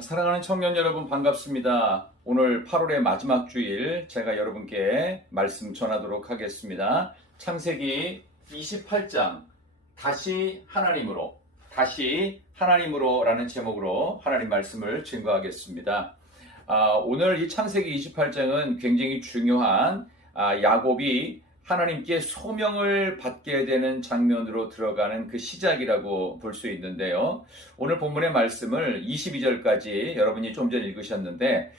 사랑하는 청년 여러분 반갑습니다. 오늘 8월의 마지막 주일 제가 여러분께 말씀 전하도록 하겠습니다. 창세기 28장 다시 하나님으로 라는 제목으로 하나님 말씀을 증거하겠습니다. 오늘 이 창세기 28장은 굉장히 중요한 야곱이 하나님께 소명을 받게 되는 장면으로 들어가는 그 시작이라고 볼 수 있는데요. 오늘 본문의 말씀을 22절까지 여러분이 좀 전에 읽으셨는데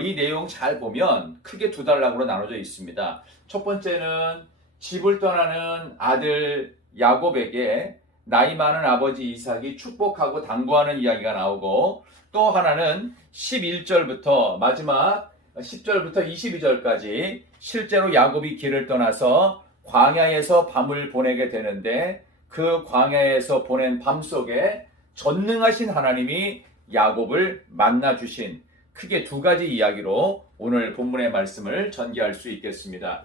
이 내용 잘 보면 크게 두 단락으로 나눠져 있습니다. 첫 번째는 집을 떠나는 아들 야곱에게 나이 많은 아버지 이삭이 축복하고 당부하는 이야기가 나오고, 또 하나는 11절부터 마지막 10절부터 22절까지 실제로 야곱이 길을 떠나서 광야에서 밤을 보내게 되는데, 그 광야에서 보낸 밤 속에 전능하신 하나님이 야곱을 만나 주신 크게 두 가지 이야기로 오늘 본문의 말씀을 전개할 수 있겠습니다.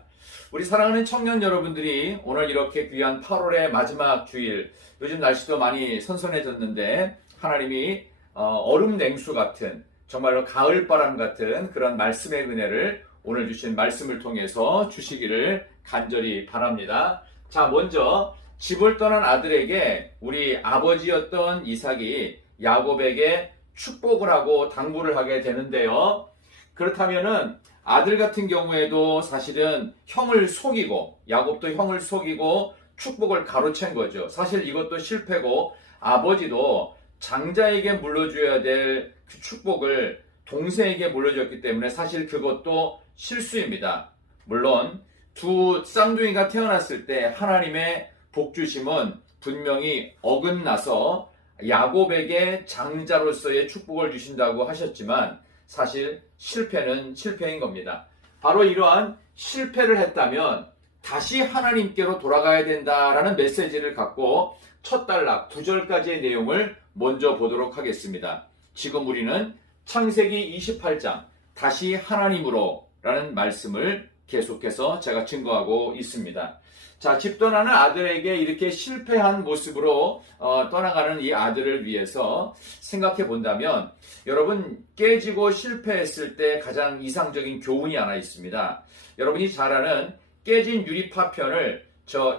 우리 사랑하는 청년 여러분들이 오늘 이렇게 귀한 8월의 마지막 주일, 요즘 날씨도 많이 선선해졌는데 하나님이 얼음 냉수 같은, 정말로 가을바람 같은 그런 말씀의 은혜를 오늘 주신 말씀을 통해서 주시기를 간절히 바랍니다. 자, 먼저 집을 떠난 아들에게 우리 아버지였던 이삭이 야곱에게 축복을 하고 당부를 하게 되는데요. 그렇다면은 아들 같은 경우에도 사실은 형을 속이고, 야곱도 형을 속이고 축복을 가로챈 거죠. 사실 이것도 실패고, 아버지도 장자에게 물려줘야 될 그 축복을 동생에게 물려줬기 때문에 사실 그것도 실수입니다. 물론 두 쌍둥이가 태어났을 때 하나님의 복주심은 분명히 어긋나서 야곱에게 장자로서의 축복을 주신다고 하셨지만, 사실 실패는 실패인 겁니다. 바로 이러한 실패를 했다면 다시 하나님께로 돌아가야 된다라는 메시지를 갖고 첫 단락 9절까지의 내용을 먼저 보도록 하겠습니다. 지금 우리는 창세기 28장 다시 하나님으로 라는 말씀을 계속해서 제가 증거하고 있습니다. 자, 집 떠나는 아들에게 이렇게 실패한 모습으로 떠나가는 이 아들을 위해서 생각해 본다면, 여러분, 깨지고 실패했을 때 가장 이상적인 교훈이 하나 있습니다. 여러분이 잘 아는 깨진 유리 파편을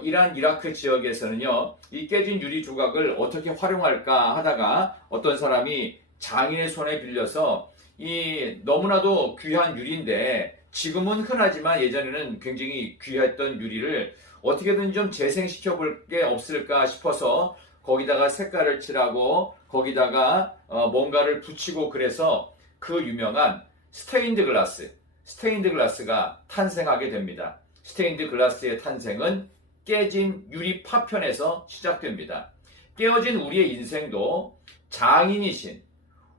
이란 이라크 지역에서는요, 이 깨진 유리 조각을 어떻게 활용할까 하다가 어떤 사람이 장인의 손에 빌려서 이 너무나도 귀한 유리인데, 지금은 흔하지만 예전에는 굉장히 귀했던 유리를 어떻게든 좀 재생시켜 볼 게 없을까 싶어서 거기다가 색깔을 칠하고 거기다가 뭔가를 붙이고, 그래서 그 유명한 스테인드 글라스가 탄생하게 됩니다. 스테인드 글라스의 탄생은 깨진 유리 파편에서 시작됩니다. 깨어진 우리의 인생도 장인이신,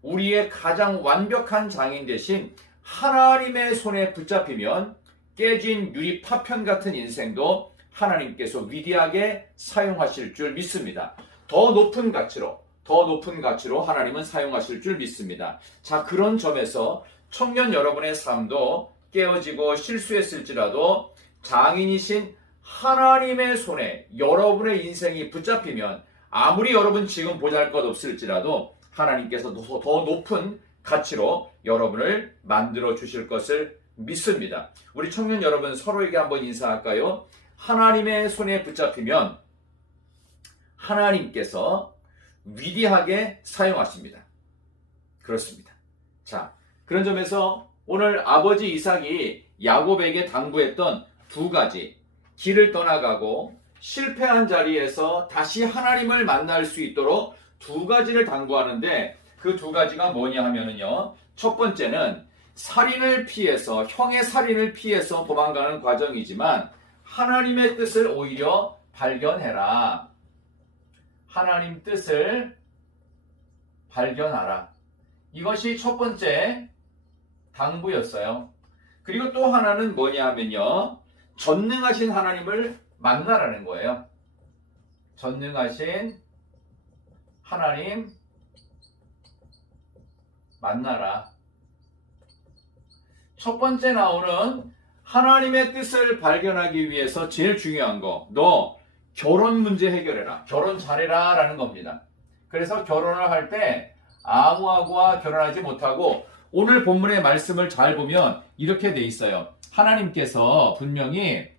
우리의 가장 완벽한 장인 대신 하나님의 손에 붙잡히면 깨진 유리 파편 같은 인생도 하나님께서 위대하게 사용하실 줄 믿습니다. 더 높은 가치로 하나님은 사용하실 줄 믿습니다. 자, 그런 점에서 청년 여러분의 삶도 깨어지고 실수했을지라도 장인이신 하나님의 손에 여러분의 인생이 붙잡히면, 아무리 여러분 지금 보잘것없을지라도 하나님께서 더 높은 가치로 여러분을 만들어 주실 것을 믿습니다. 우리 청년 여러분, 서로에게 한번 인사할까요? 하나님의 손에 붙잡히면 하나님께서 위대하게 사용하십니다. 그렇습니다. 자, 그런 점에서 오늘 아버지 이삭이 야곱에게 당부했던 두 가지, 길을 떠나가고 실패한 자리에서 다시 하나님을 만날 수 있도록 두 가지를 당부하는데, 그 두 가지가 뭐냐 하면은요, 첫 번째는 형의 살인을 피해서 도망가는 과정이지만 하나님의 뜻을 오히려 발견해라. 하나님 뜻을 발견하라. 이것이 첫 번째 당부였어요. 그리고 또 하나는 뭐냐 하면요, 전능하신 하나님을 만나라는 거예요. 전능하신 하나님 만나라. 첫 번째 나오는 하나님의 뜻을 발견하기 위해서 제일 중요한 거, 너 결혼 문제 해결해라, 결혼 잘해라 라는 겁니다. 그래서 결혼을 할 때 아무하고와 결혼하지 못하고 오늘 본문의 말씀을 잘 보면 이렇게 돼 있어요. 하나님께서 분명히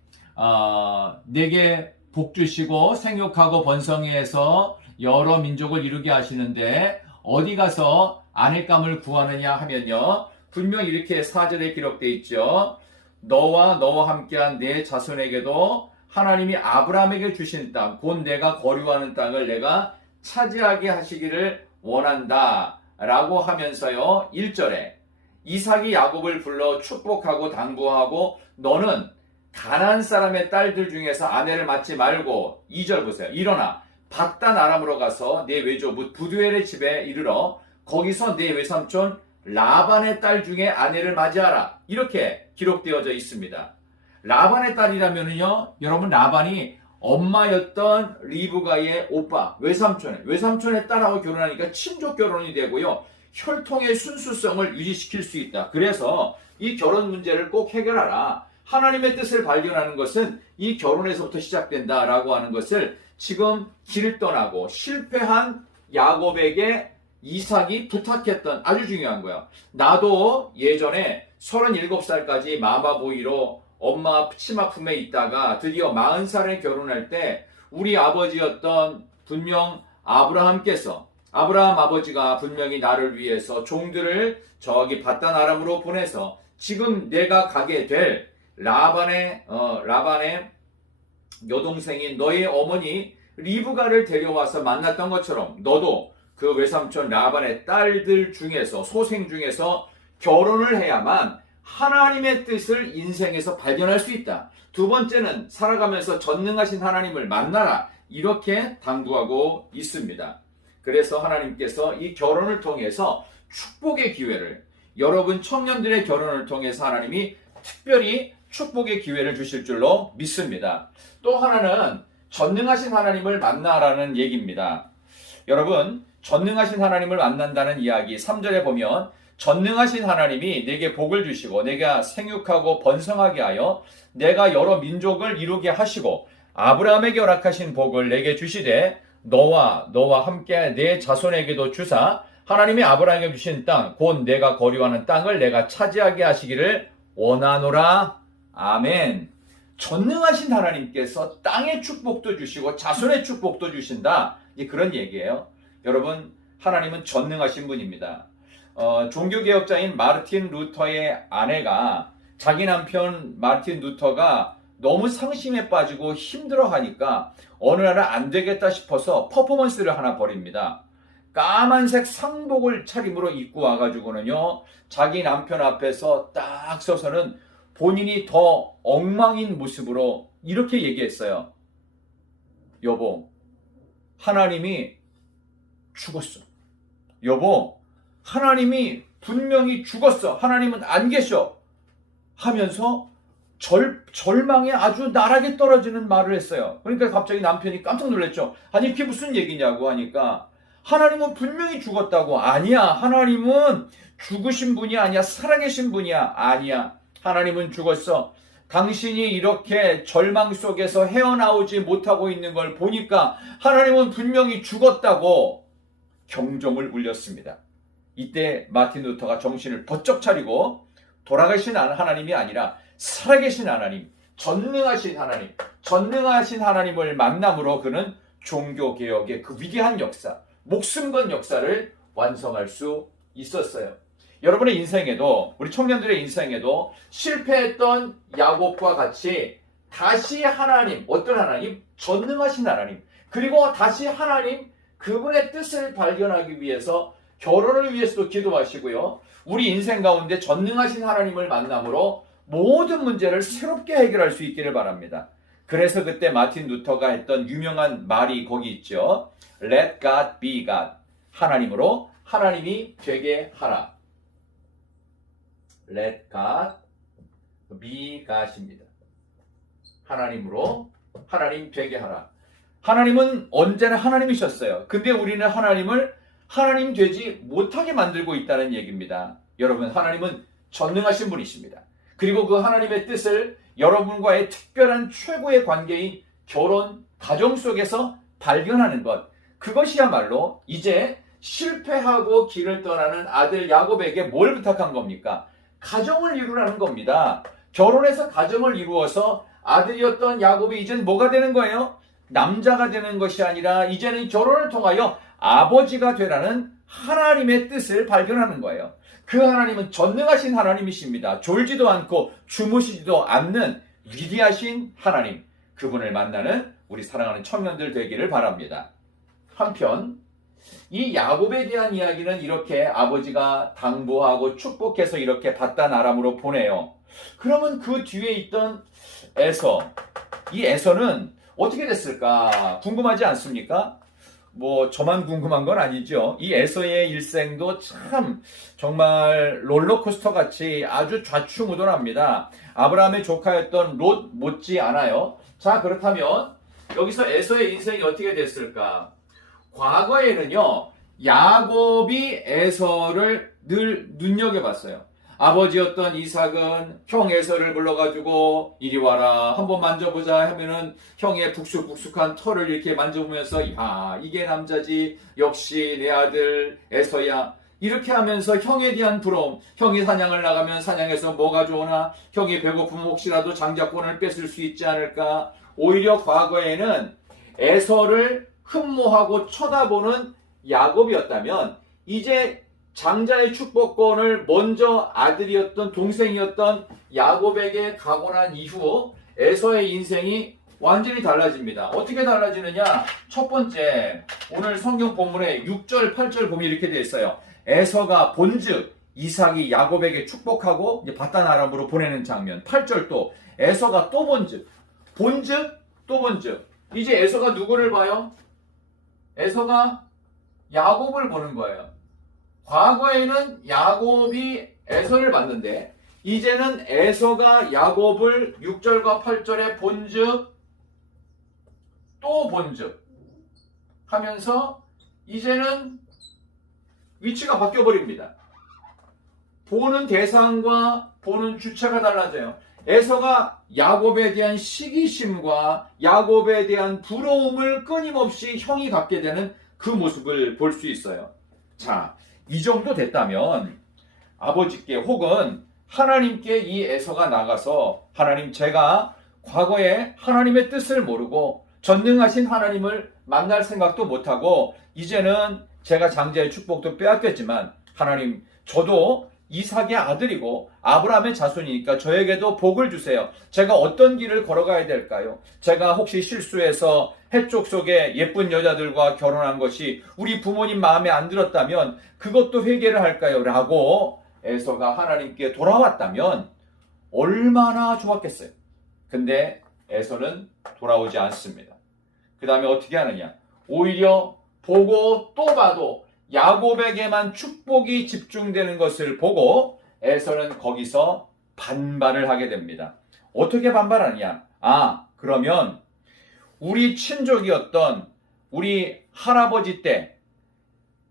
내게 복 주시고 생육하고 번성해서 여러 민족을 이루게 하시는데 어디 가서 아내감을 구하느냐 하면요. 분명히 이렇게 4절에 기록되어 있죠. 너와 너와 함께한 내 자손에게도 하나님이 아브라함에게 주신 땅, 곧 내가 거류하는 땅을 내가 차지하게 하시기를 원한다 라고 하면서요. 1절에 이삭이 야곱을 불러 축복하고 당부하고 너는 가나안 사람의 딸들 중에서 아내를 맡지 말고 2절 보세요. 일어나 밧단 아람으로 가서 내 외조 묻 부두엘의 집에 이르러 거기서 내 외삼촌 라반의 딸 중에 아내를 맞이하라. 이렇게 기록되어져 있습니다. 라반의 딸이라면요, 여러분 라반이 엄마였던 리브가의 오빠, 외삼촌의 딸하고 결혼하니까 친족 결혼이 되고요. 혈통의 순수성을 유지시킬 수 있다. 그래서 이 결혼 문제를 꼭 해결하라. 하나님의 뜻을 발견하는 것은 이 결혼에서부터 시작된다라고 하는 것을 지금 길을 떠나고 실패한 야곱에게 이삭이 부탁했던 아주 중요한 거예요. 나도 예전에 37살까지 마마보이로 엄마 치마 품에 있다가 드디어 40살에 결혼할 때 우리 아버지였던 분명 아브라함 아버지가 분명히 나를 위해서 종들을 저기 밧단 아람으로 보내서 지금 내가 가게 될 라반의 여동생인 너의 어머니 리브가를 데려와서 만났던 것처럼 너도 그 외삼촌 라반의 딸들 중에서 소생 중에서 결혼을 해야만 하나님의 뜻을 인생에서 발견할 수 있다. 두 번째는 살아가면서 전능하신 하나님을 만나라. 이렇게 당부하고 있습니다. 그래서 하나님께서 이 결혼을 통해서 축복의 기회를, 여러분 청년들의 결혼을 통해서 하나님이 특별히 축복의 기회를 주실 줄로 믿습니다. 또 하나는 전능하신 하나님을 만나라는 얘기입니다. 여러분, 전능하신 하나님을 만난다는 이야기 3절에 보면 전능하신 하나님이 내게 복을 주시고 내가 생육하고 번성하게 하여 내가 여러 민족을 이루게 하시고 아브라함에게 허락하신 복을 내게 주시되 너와 함께 내 자손에게도 주사 하나님이 아브라함에게 주신 땅 곧 내가 거류하는 땅을 내가 차지하게 하시기를 원하노라. 아멘. 전능하신 하나님께서 땅의 축복도 주시고 자손의 축복도 주신다. 그런 얘기예요. 여러분, 하나님은 전능하신 분입니다. 종교개혁자인 마르틴 루터의 아내가 자기 남편 마르틴 루터가 너무 상심에 빠지고 힘들어하니까 어느 날은 안 되겠다 싶어서 퍼포먼스를 하나 벌입니다. 까만색 상복을 차림으로 입고 와가지고는요, 자기 남편 앞에서 딱 서서는 본인이 더 엉망인 모습으로 이렇게 얘기했어요. 여보, 하나님이 죽었어. 여보, 하나님이 분명히 죽었어. 하나님은 안 계셔. 하면서 절망에 아주 나락에 떨어지는 말을 했어요. 그러니까 갑자기 남편이 깜짝 놀랐죠. 아니, 그게 무슨 얘기냐고 하니까 하나님은 분명히 죽었다고. 아니야. 하나님은 죽으신 분이 아니야. 살아계신 분이야. 아니야. 하나님은 죽었어. 당신이 이렇게 절망 속에서 헤어나오지 못하고 있는 걸 보니까 하나님은 분명히 죽었다고 경종을 울렸습니다. 이때 마틴 루터가 정신을 번쩍 차리고 돌아가신 하나님이 아니라 살아계신 하나님, 전능하신 하나님을 만남으로 그는 종교개혁의 그 위대한 역사, 목숨 건 역사를 완성할 수 있었어요. 여러분의 인생에도, 우리 청년들의 인생에도 실패했던 야곱과 같이 다시 하나님, 어떤 하나님? 전능하신 하나님, 그리고 다시 하나님, 그분의 뜻을 발견하기 위해서 결혼을 위해서도 기도하시고요. 우리 인생 가운데 전능하신 하나님을 만남으로 모든 문제를 새롭게 해결할 수 있기를 바랍니다. 그래서 그때 마틴 루터가 했던 유명한 말이 거기 있죠. Let God be God. 하나님으로 하나님이 되게 하라. Let God be God입니다. 하나님으로 하나님 되게 하라. 하나님은 언제나 하나님이셨어요. 근데 우리는 하나님을 하나님 되지 못하게 만들고 있다는 얘기입니다. 여러분, 하나님은 전능하신 분이십니다. 그리고 그 하나님의 뜻을 여러분과의 특별한 최고의 관계인 결혼, 가정 속에서 발견하는 것, 그것이야말로 이제 실패하고 길을 떠나는 아들 야곱에게 뭘 부탁한 겁니까? 가정을 이루라는 겁니다. 결혼해서 가정을 이루어서 아들이었던 야곱이 이제는 뭐가 되는 거예요? 남자가 되는 것이 아니라 이제는 결혼을 통하여 아버지가 되라는 하나님의 뜻을 발견하는 거예요. 그 하나님은 전능하신 하나님이십니다. 졸지도 않고 주무시지도 않는 위대하신 하나님, 그분을 만나는 우리 사랑하는 청년들 되기를 바랍니다. 한편 이 야곱에 대한 이야기는 이렇게 아버지가 당부하고 축복해서 이렇게 바단 아람으로 보내요. 그러면 그 뒤에 있던 에서, 이 에서는 어떻게 됐을까 궁금하지 않습니까? 뭐 저만 궁금한 건 아니죠. 이 에서의 일생도 참 정말 롤러코스터 같이 아주 좌충우돌합니다. 아브라함의 조카였던 롯 못지 않아요. 자, 그렇다면 여기서 에서의 인생이 어떻게 됐을까? 과거에는요, 야곱이 에서를 늘 눈여겨봤어요. 아버지였던 이삭은 형 에서를 불러가지고 이리 와라 한번 만져보자 하면은 형의 북숙북숙한 털을 이렇게 만져보면서 야, 이게 남자지, 역시 내 아들 에서야, 이렇게 하면서 형에 대한 부러움, 형이 사냥을 나가면 사냥해서 뭐가 좋으나, 형이 배고프면 혹시라도 장자권을 뺏을 수 있지 않을까. 오히려 과거에는 에서를 흠모하고 쳐다보는 야곱이었다면, 이제 장자의 축복권을 먼저 아들이었던 동생이었던 야곱에게 가고 난 이후 에서의 인생이 완전히 달라집니다. 어떻게 달라지느냐? 첫 번째, 오늘 성경 본문에 6절, 8절 보면 이렇게 되어 있어요. 에서가 본즉 이삭이 야곱에게 축복하고 이제 바단 아람으로 보내는 장면. 8절 또 에서가 또 본즉 또 본즉. 이제 에서가 누구를 봐요? 에서가 야곱을 보는 거예요. 과거에는 야곱이 에서를 봤는데 이제는 에서가 야곱을 6절과 8절에 본즉 또 본즉 하면서 이제는 위치가 바뀌어버립니다. 보는 대상과 보는 주체가 달라져요. 에서가 야곱에 대한 시기심과 야곱에 대한 부러움을 끊임없이 형이 갖게 되는 그 모습을 볼 수 있어요. 자, 이 정도 됐다면 아버지께 혹은 하나님께 이 에서가 나가서 하나님, 제가 과거에 하나님의 뜻을 모르고 전능하신 하나님을 만날 생각도 못하고 이제는 제가 장자의 축복도 빼앗겼지만 하나님, 저도 이삭의 아들이고 아브라함의 자손이니까 저에게도 복을 주세요. 제가 어떤 길을 걸어가야 될까요? 제가 혹시 실수해서 해쪽 속에 예쁜 여자들과 결혼한 것이 우리 부모님 마음에 안 들었다면 그것도 회개를 할까요? 라고 에서가 하나님께 돌아왔다면 얼마나 좋았겠어요. 근데 에서는 돌아오지 않습니다. 그 다음에 어떻게 하느냐? 오히려 보고 또 봐도 야곱에게만 축복이 집중되는 것을 보고 에서는 거기서 반발을 하게 됩니다. 어떻게 반발하느냐? 그러면 우리 친족이었던 우리 할아버지 때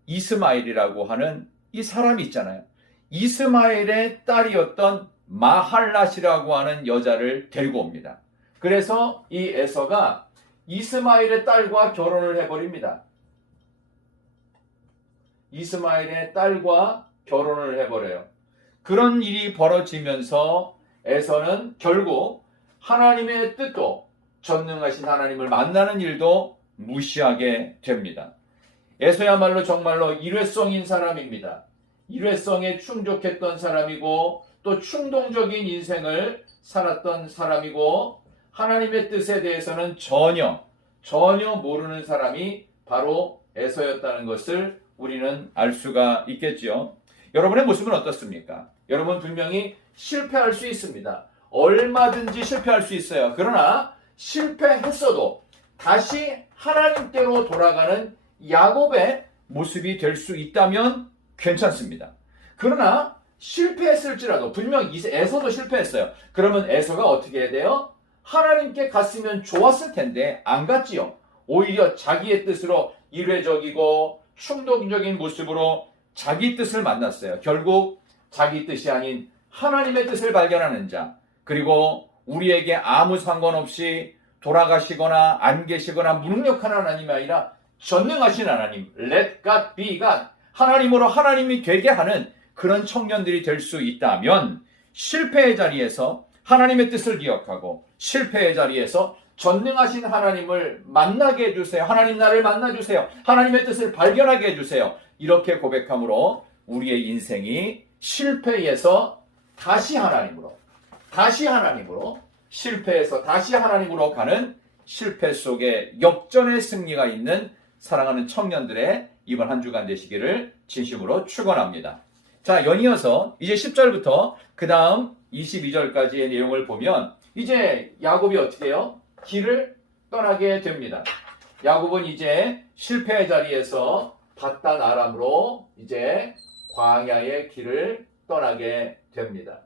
이스마엘이라고 하는 이 사람이 있잖아요. 이스마엘의 딸이었던 마할랏이라고 하는 여자를 데리고 옵니다. 그래서 이 에서가 이스마엘의 딸과 결혼을 해버립니다. 이스마엘의 딸과 결혼을 해버려요. 그런 일이 벌어지면서 에서는 결국 하나님의 뜻도, 전능하신 하나님을 만나는 일도 무시하게 됩니다. 에서야말로 정말로 일회성인 사람입니다. 일회성에 충족했던 사람이고 또 충동적인 인생을 살았던 사람이고 하나님의 뜻에 대해서는 전혀 모르는 사람이 바로 에서였다는 것을 우리는 알 수가 있겠지요. 여러분의 모습은 어떻습니까? 여러분 분명히 실패할 수 있습니다. 얼마든지 실패할 수 있어요. 그러나 실패했어도 다시 하나님께로 돌아가는 야곱의 모습이 될 수 있다면 괜찮습니다. 그러나 실패했을지라도, 분명 에서도 실패했어요. 그러면 에서가 어떻게 해야 돼요? 하나님께 갔으면 좋았을 텐데 안 갔지요. 오히려 자기의 뜻으로 일회적이고 충동적인 모습으로 자기 뜻을 만났어요. 결국 자기 뜻이 아닌 하나님의 뜻을 발견하는 자, 그리고 우리에게 아무 상관없이 돌아가시거나 안 계시거나 무능력한 하나님이 아니라 전능하신 하나님, let God be God, 하나님으로 하나님이 되게 하는 그런 청년들이 될 수 있다면 실패의 자리에서 하나님의 뜻을 기억하고 실패의 자리에서 전능하신 하나님을 만나게 해주세요. 하나님 나를 만나주세요. 하나님의 뜻을 발견하게 해주세요. 이렇게 고백함으로 우리의 인생이 실패에서 다시 하나님으로, 실패에서 다시 하나님으로 가는 실패 속에 역전의 승리가 있는 사랑하는 청년들의 이번 한 주간 되시기를 진심으로 축원합니다. 자, 연이어서 이제 10절부터 그 다음 22절까지의 내용을 보면 이제 야곱이 어떻게 해요? 길을 떠나게 됩니다. 야곱은 이제 실패의 자리에서 바단 아람으로 이제 광야의 길을 떠나게 됩니다.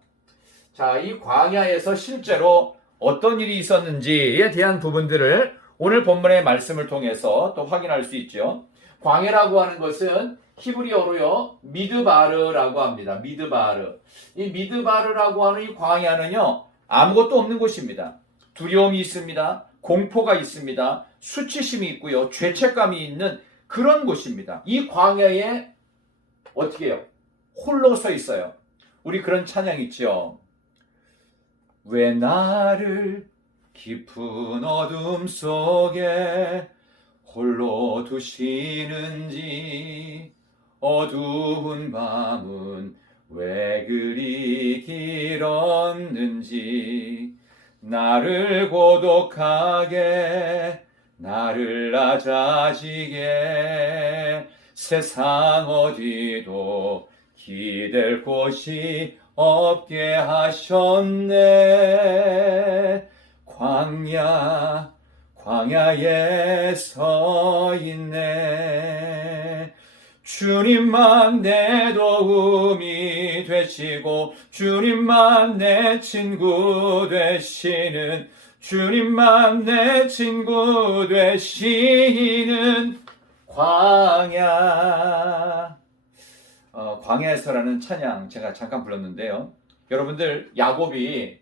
자, 이 광야에서 실제로 어떤 일이 있었는지에 대한 부분들을 오늘 본문의 말씀을 통해서 또 확인할 수 있죠. 광야라고 하는 것은 히브리어로요, 미드바르라고 합니다. 미드바르. 이 미드바르라고 하는 이 광야는요, 아무것도 없는 곳입니다. 두려움이 있습니다. 공포가 있습니다. 수치심이 있고요. 죄책감이 있는 그런 곳입니다. 이 광야에 어떻게 해요? 홀로 서 있어요. 우리 그런 찬양 있죠. 왜 나를 깊은 어둠 속에 홀로 두시는지, 어두운 밤은 왜 그리 길었는지, 나를 고독하게, 나를 낮아지게, 세상 어디도 기댈 곳이 없게 하셨네. 광야에 서 있네. 주님만 내 도움이 되시고 주님만 내 친구 되시는, 주님만 내 친구 되시는 광야. 광야에서라는 찬양 제가 잠깐 불렀는데요. 여러분들, 야곱이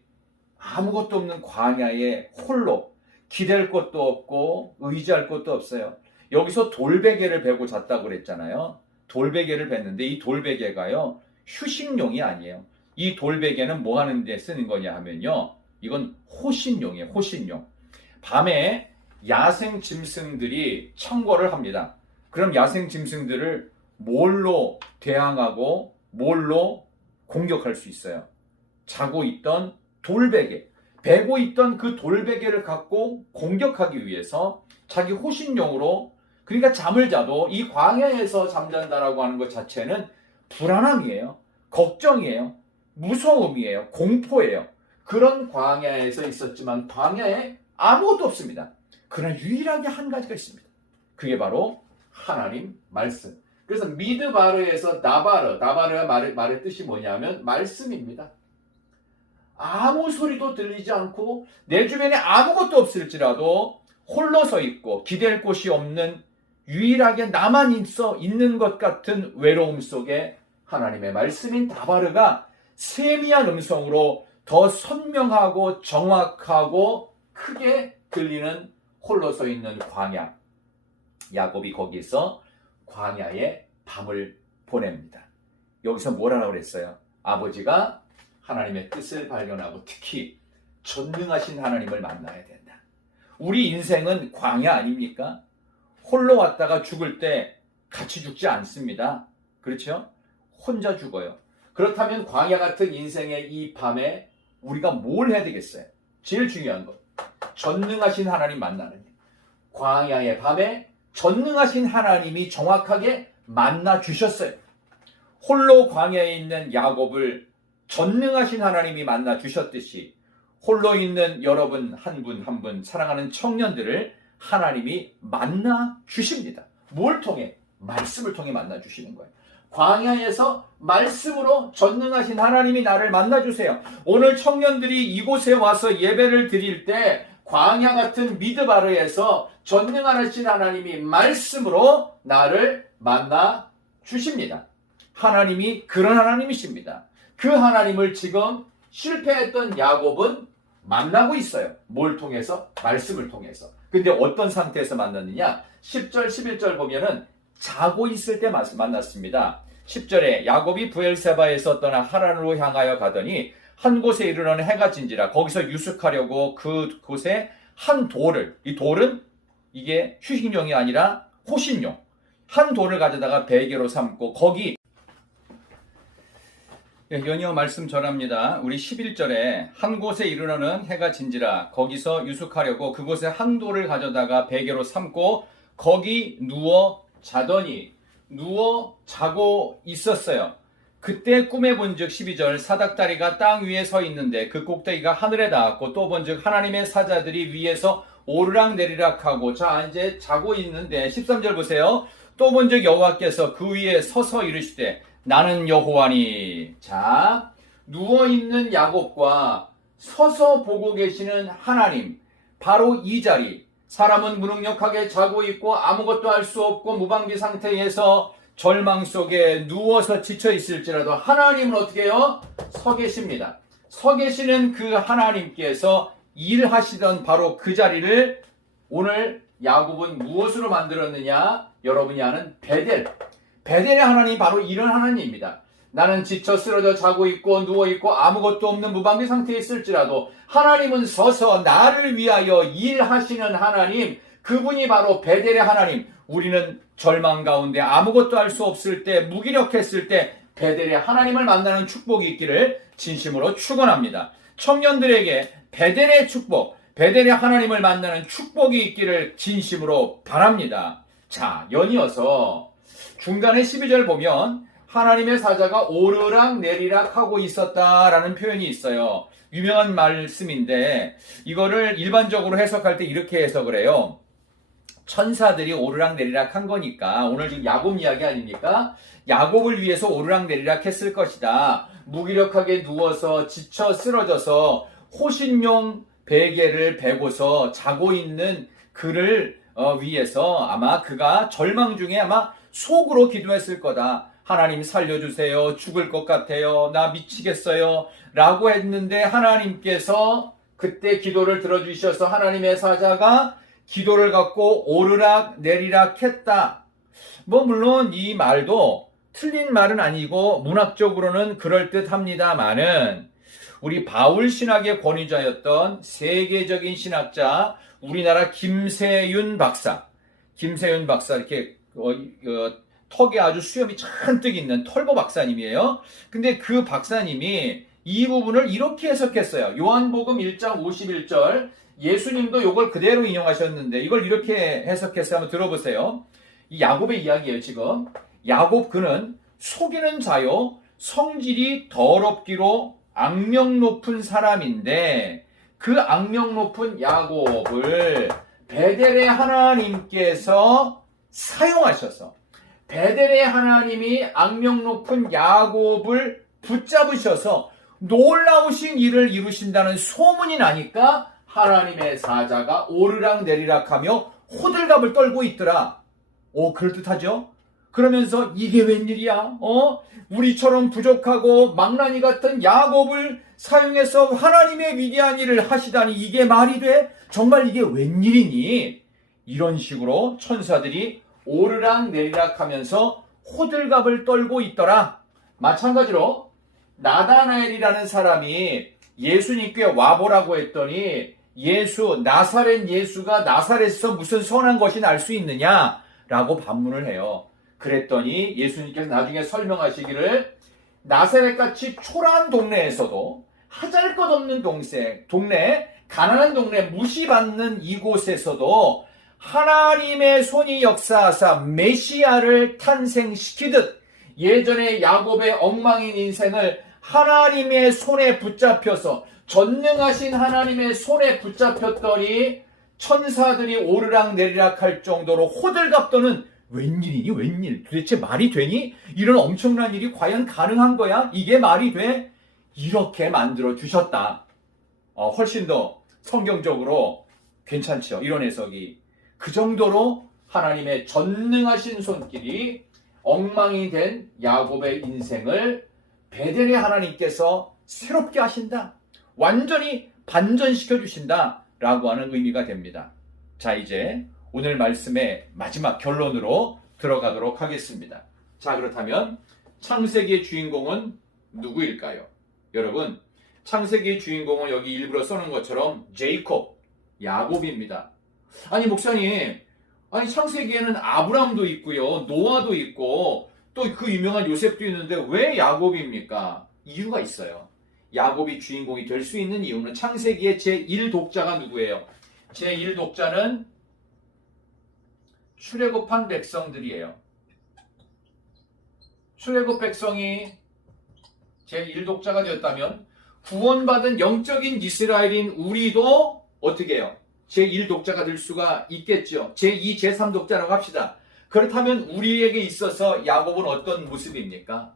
아무것도 없는 광야에 홀로 기댈 곳도 없고 의지할 곳도 없어요. 여기서 돌베개를 베고 잤다고 그랬잖아요. 돌베개를 뱄는데 이 돌베개가요, 휴식용이 아니에요. 이 돌베개는 뭐 하는 데 쓰는 거냐 하면요, 이건 호신용이에요. 호신용. 밤에 야생 짐승들이 청거를 합니다. 그럼 야생 짐승들을 뭘로 대항하고 뭘로 공격할 수 있어요? 자고 있던 돌베개, 베고 있던 그 돌베개를 갖고 공격하기 위해서 자기 호신용으로, 그러니까 잠을 자도 이 광야에서 잠잔다라고 하는 것 자체는 불안함이에요. 걱정이에요. 무서움이에요. 공포예요. 그런 광야에서 있었지만 광야에 아무것도 없습니다. 그러나 유일하게 한 가지가 있습니다. 그게 바로 하나님 말씀. 그래서 미드바르에서 나바르의 말의 뜻이 뭐냐면 말씀입니다. 아무 소리도 들리지 않고 내 주변에 아무것도 없을지라도 홀로 서 있고 기댈 곳이 없는, 유일하게 나만 있는 것 같은 외로움 속에 하나님의 말씀인 다바르가 세미한 음성으로 더 선명하고 정확하고 크게 들리는 홀로 서 있는 광야. 야곱이 거기서 광야에 밤을 보냅니다. 여기서 뭐라고 그랬어요? 아버지가 하나님의 뜻을 발견하고 특히 전능하신 하나님을 만나야 된다. 우리 인생은 광야 아닙니까? 홀로 왔다가 죽을 때 같이 죽지 않습니다. 그렇죠? 혼자 죽어요. 그렇다면 광야 같은 인생의 이 밤에 우리가 뭘 해야 되겠어요? 제일 중요한 것, 전능하신 하나님 만나는 일. 광야의 밤에 전능하신 하나님이 정확하게 만나 주셨어요. 홀로 광야에 있는 야곱을 전능하신 하나님이 만나 주셨듯이 홀로 있는 여러분 한 분 한 분 사랑하는 청년들을 하나님이 만나 주십니다. 뭘 통해? 말씀을 통해 만나 주시는 거예요. 광야에서 말씀으로 전능하신 하나님이 나를 만나 주세요. 오늘 청년들이 이곳에 와서 예배를 드릴 때 광야 같은 미드바르에서 전능하신 하나님이 말씀으로 나를 만나 주십니다. 하나님이 그런 하나님이십니다. 그 하나님을 지금 실패했던 야곱은 만나고 있어요. 뭘 통해서? 말씀을 통해서. 근데 어떤 상태에서 만났느냐? 10절, 11절 보면은 자고 있을 때 만났습니다. 10절에 야곱이 브엘세바에서 떠나 하란으로 향하여 가더니 한 곳에 이르러는 해가 진지라 거기서 유숙하려고 그곳에 한 돌을, 이 돌은 이게 휴식용이 아니라 호신용, 한 돌을 가져다가 베개로 삼고 거기 연이어 말씀 전합니다. 우리 11절에 한 곳에 이르러는 해가 진지라 거기서 유숙하려고 그곳에 한 돌을 가져다가 베개로 삼고 거기 누워 자더니 누워 자고 있었어요. 그때 꿈에 본즉 12절 사닥다리가 땅 위에 서 있는데 그 꼭대기가 하늘에 닿았고 또 본즉 하나님의 사자들이 위에서 오르락 내리락 하고 자 이제 자고 있는데 13절 보세요. 또 본즉 여호와께서 그 위에 서서 이르시되 나는 여호와니. 자, 누워있는 야곱과 서서 보고 계시는 하나님, 바로 이 자리. 사람은 무능력하게 자고 있고 아무것도 할 수 없고 무방비 상태에서 절망 속에 누워서 지쳐 있을지라도 하나님은 어떻게 해요? 서 계십니다. 서 계시는 그 하나님께서 일하시던 바로 그 자리를 오늘 야곱은 무엇으로 만들었느냐? 여러분이 아는 베델. 베델의 하나님이 바로 이런 하나님입니다. 나는 지쳐 쓰러져 자고 있고 누워있고 아무것도 없는 무방비 상태에 있을지라도 하나님은 서서 나를 위하여 일하시는 하나님, 그분이 바로 베델의 하나님. 우리는 절망 가운데 아무것도 할 수 없을 때, 무기력했을 때 베델의 하나님을 만나는 축복이 있기를 진심으로 축원합니다. 청년들에게 베델의 축복, 베델의 하나님을 만나는 축복이 있기를 진심으로 바랍니다. 자, 연이어서 중간에 12절 보면 하나님의 사자가 오르락 내리락 하고 있었다라는 표현이 있어요. 유명한 말씀인데 이거를 일반적으로 해석할 때 이렇게 해석을 해요. 천사들이 오르락 내리락 한 거니까 오늘 지금 야곱 이야기 아닙니까? 야곱을 위해서 오르락 내리락 했을 것이다. 무기력하게 누워서 지쳐 쓰러져서 호신용 베개를 베고서 자고 있는 그를 위해서 아마 그가 절망 중에 아마 속으로 기도했을 거다. 하나님 살려주세요. 죽을 것 같아요. 나 미치겠어요. 라고 했는데 하나님께서 그때 기도를 들어주셔서 하나님의 사자가 기도를 갖고 오르락 내리락 했다. 물론 이 말도 틀린 말은 아니고 문학적으로는 그럴듯합니다만은 우리 바울 신학의 권위자였던 세계적인 신학자 우리나라 김세윤 박사 이렇게 턱에 아주 수염이 잔뜩 있는 털보 박사님이에요. 근데 그 박사님이 이 부분을 이렇게 해석했어요. 요한복음 1장 51절 예수님도 이걸 그대로 인용하셨는데 이걸 이렇게 해석해서 한번 들어보세요. 이 야곱의 이야기예요. 지금 야곱 그는 속이는 자요 성질이 더럽기로 악명 높은 사람인데 그 악명 높은 야곱을 베델의 하나님께서 사용하셔서 베델의 하나님이 악명 높은 야곱을 붙잡으셔서 놀라우신 일을 이루신다는 소문이 나니까 하나님의 사자가 오르락 내리락 하며 호들갑을 떨고 있더라. 그럴듯하죠? 그러면서 이게 웬일이야? 우리처럼 부족하고 망나니 같은 야곱을 사용해서 하나님의 위대한 일을 하시다니 이게 말이 돼? 정말 이게 웬일이니? 이런 식으로 천사들이 오르락 내리락 하면서 호들갑을 떨고 있더라. 마찬가지로 나다나엘이라는 사람이 예수님께 와보라고 했더니 나사렛 예수가 나사렛에서 무슨 선한 것이 날 수 있느냐? 라고 반문을 해요. 그랬더니 예수님께서 나중에 설명하시기를 나사렛같이 초라한 동네에서도 하잘것없는 동네, 가난한 동네, 무시받는 이곳에서도 하나님의 손이 역사하사 메시아를 탄생시키듯 예전에 야곱의 엉망인 인생을 하나님의 손에 붙잡혀서 전능하신 하나님의 손에 붙잡혔더니 천사들이 오르락 내리락 할 정도로 호들갑 떠는 웬일이니 웬일 도대체 말이 되니? 이런 엄청난 일이 과연 가능한 거야? 이게 말이 돼? 이렇게 만들어 주셨다. 훨씬 더 성경적으로 괜찮죠. 이런 해석이. 그 정도로 하나님의 전능하신 손길이 엉망이 된 야곱의 인생을 베델의 하나님께서 새롭게 하신다. 완전히 반전시켜 주신다라고 하는 의미가 됩니다. 자, 이제 오늘 말씀의 마지막 결론으로 들어가도록 하겠습니다. 자, 그렇다면 창세기의 주인공은 누구일까요? 여러분, 창세기의 주인공은 여기 일부러 써놓은 것처럼 제이콥, 야곱입니다. 아니, 목사님, 아니 창세기에는 아브람도 있고요, 노아도 있고 또 그 유명한 요셉도 있는데 왜 야곱입니까? 이유가 있어요. 야곱이 주인공이 될 수 있는 이유는 창세기의 제1독자가 누구예요? 제1독자는 출애굽한 백성들이에요. 출애굽 백성이 제1독자가 되었다면 구원받은 영적인 이스라엘인 우리도 어떻게 해요? 제1독자가 될 수가 있겠죠. 제2, 제3독자라고 합시다. 그렇다면 우리에게 있어서 야곱은 어떤 모습입니까?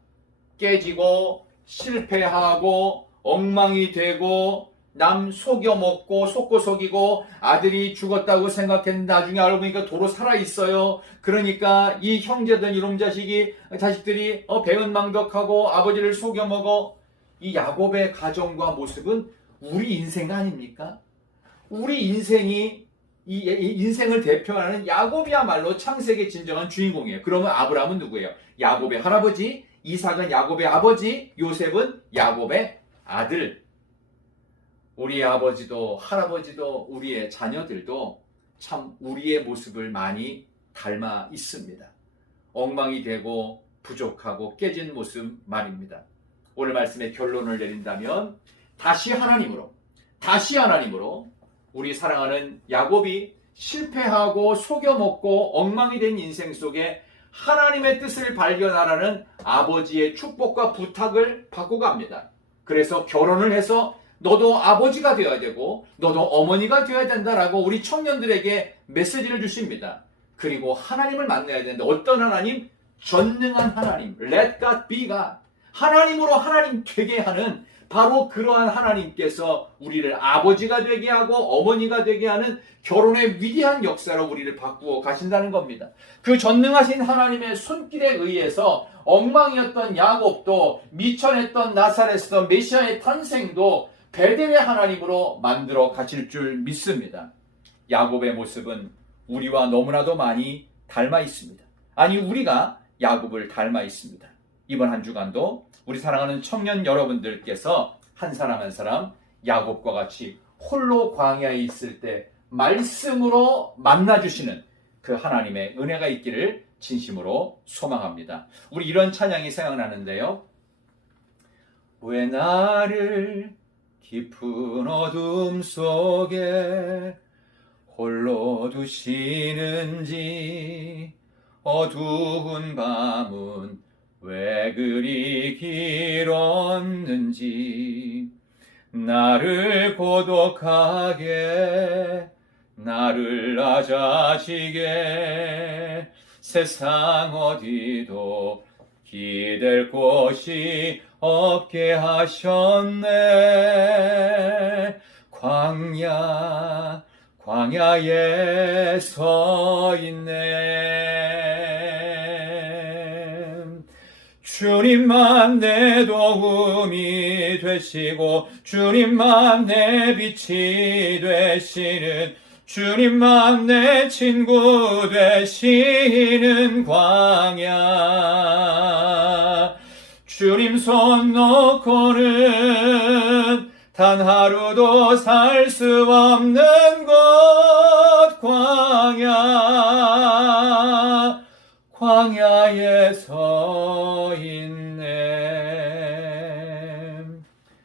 깨지고 실패하고 엉망이 되고 남 속여먹고 속고 속이고 아들이 죽었다고 생각했는데 나중에 알고 보니까 도로 살아있어요. 그러니까 이 형제들 이놈 자식들이 배은망덕하고 아버지를 속여먹어. 이 야곱의 가정과 모습은 우리 인생 아닙니까? 우리 인생이 이 인생을 대표하는 야곱이야말로 창세기의 진정한 주인공이에요. 그러면 아브라함은 누구예요? 야곱의 할아버지, 이삭은 야곱의 아버지, 요셉은 야곱의 아들. 우리의 아버지도 할아버지도 우리의 자녀들도 참 우리의 모습을 많이 닮아 있습니다. 엉망이 되고 부족하고 깨진 모습 말입니다. 오늘 말씀의 결론을 내린다면 다시 하나님으로 우리 사랑하는 야곱이 실패하고 속여먹고 엉망이 된 인생 속에 하나님의 뜻을 발견하라는 아버지의 축복과 부탁을 받고 갑니다. 그래서 결혼을 해서 너도 아버지가 되어야 되고 너도 어머니가 되어야 된다라고 우리 청년들에게 메시지를 주십니다. 그리고 하나님을 만나야 되는데 어떤 하나님? 전능한 하나님. Let God be God. 하나님으로 하나님 되게 하는 바로 그러한 하나님께서 우리를 아버지가 되게 하고 어머니가 되게 하는 결혼의 위대한 역사로 우리를 바꾸어 가신다는 겁니다. 그 전능하신 하나님의 손길에 의해서 엉망이었던 야곱도 미천했던 나사렛에서 메시아의 탄생도 베델의 하나님으로 만들어 가실 줄 믿습니다. 야곱의 모습은 우리와 너무나도 많이 닮아 있습니다. 아니, 우리가 야곱을 닮아 있습니다. 이번 한 주간도 우리 사랑하는 청년 여러분들께서 한 사람 한 사람 야곱과 같이 홀로 광야에 있을 때 말씀으로 만나주시는 그 하나님의 은혜가 있기를 진심으로 소망합니다. 우리 이런 찬양이 생각나는데요. 왜 나를 깊은 어둠 속에 홀로 두시는지 어두운 밤은 왜 그리 길었는지 나를 고독하게 나를 낮아지게 세상 어디도 기댈 곳이 없게 하셨네. 광야에 서 있네. 주님만 내 도움이 되시고 주님만 내 빛이 되시는 주님만 내 친구 되시는 광야. 주님 손 놓고는 단 하루도 살 수 없는 곳 광야에 서 있네.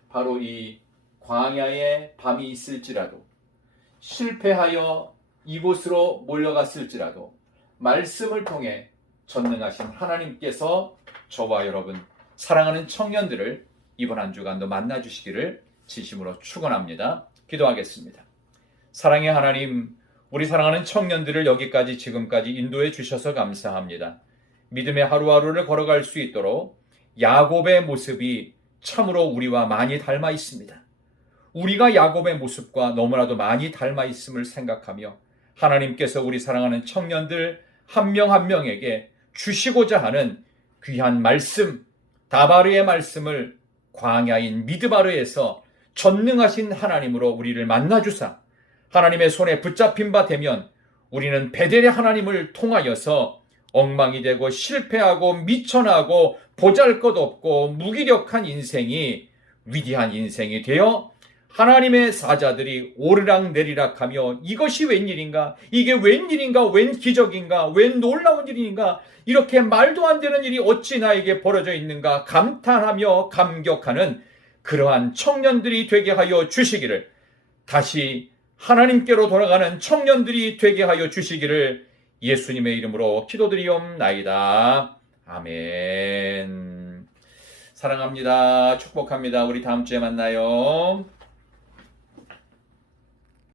바로 이 광야에 밤이 있을지라도 실패하여 이곳으로 몰려갔을지라도 말씀을 통해 전능하신 하나님께서 저와 여러분 사랑하는 청년들을 이번 한 주간도 만나주시기를 진심으로 축원합니다. 기도하겠습니다. 사랑의 하나님, 우리 사랑하는 청년들을 여기까지 지금까지 인도해 주셔서 감사합니다. 믿음의 하루하루를 걸어갈 수 있도록 야곱의 모습이 참으로 우리와 많이 닮아 있습니다. 우리가 야곱의 모습과 너무나도 많이 닮아 있음을 생각하며 하나님께서 우리 사랑하는 청년들 한 명 한 명에게 주시고자 하는 귀한 말씀, 다바르의 말씀을 광야인 미드바르에서 전능하신 하나님으로 우리를 만나주사 하나님의 손에 붙잡힌 바 되면 우리는 베델의 하나님을 통하여서 엉망이 되고 실패하고 미천하고 보잘것없고 무기력한 인생이 위대한 인생이 되어 하나님의 사자들이 오르락내리락하며 이것이 웬일인가? 이게 웬일인가? 웬 기적인가? 웬 놀라운 일인가? 이렇게 말도 안 되는 일이 어찌 나에게 벌어져 있는가? 감탄하며 감격하는 그러한 청년들이 되게 하여 주시기를, 다시 하나님께로 돌아가는 청년들이 되게 하여 주시기를 예수님의 이름으로 기도드리옵나이다. 아멘. 사랑합니다. 축복합니다. 우리 다음 주에 만나요.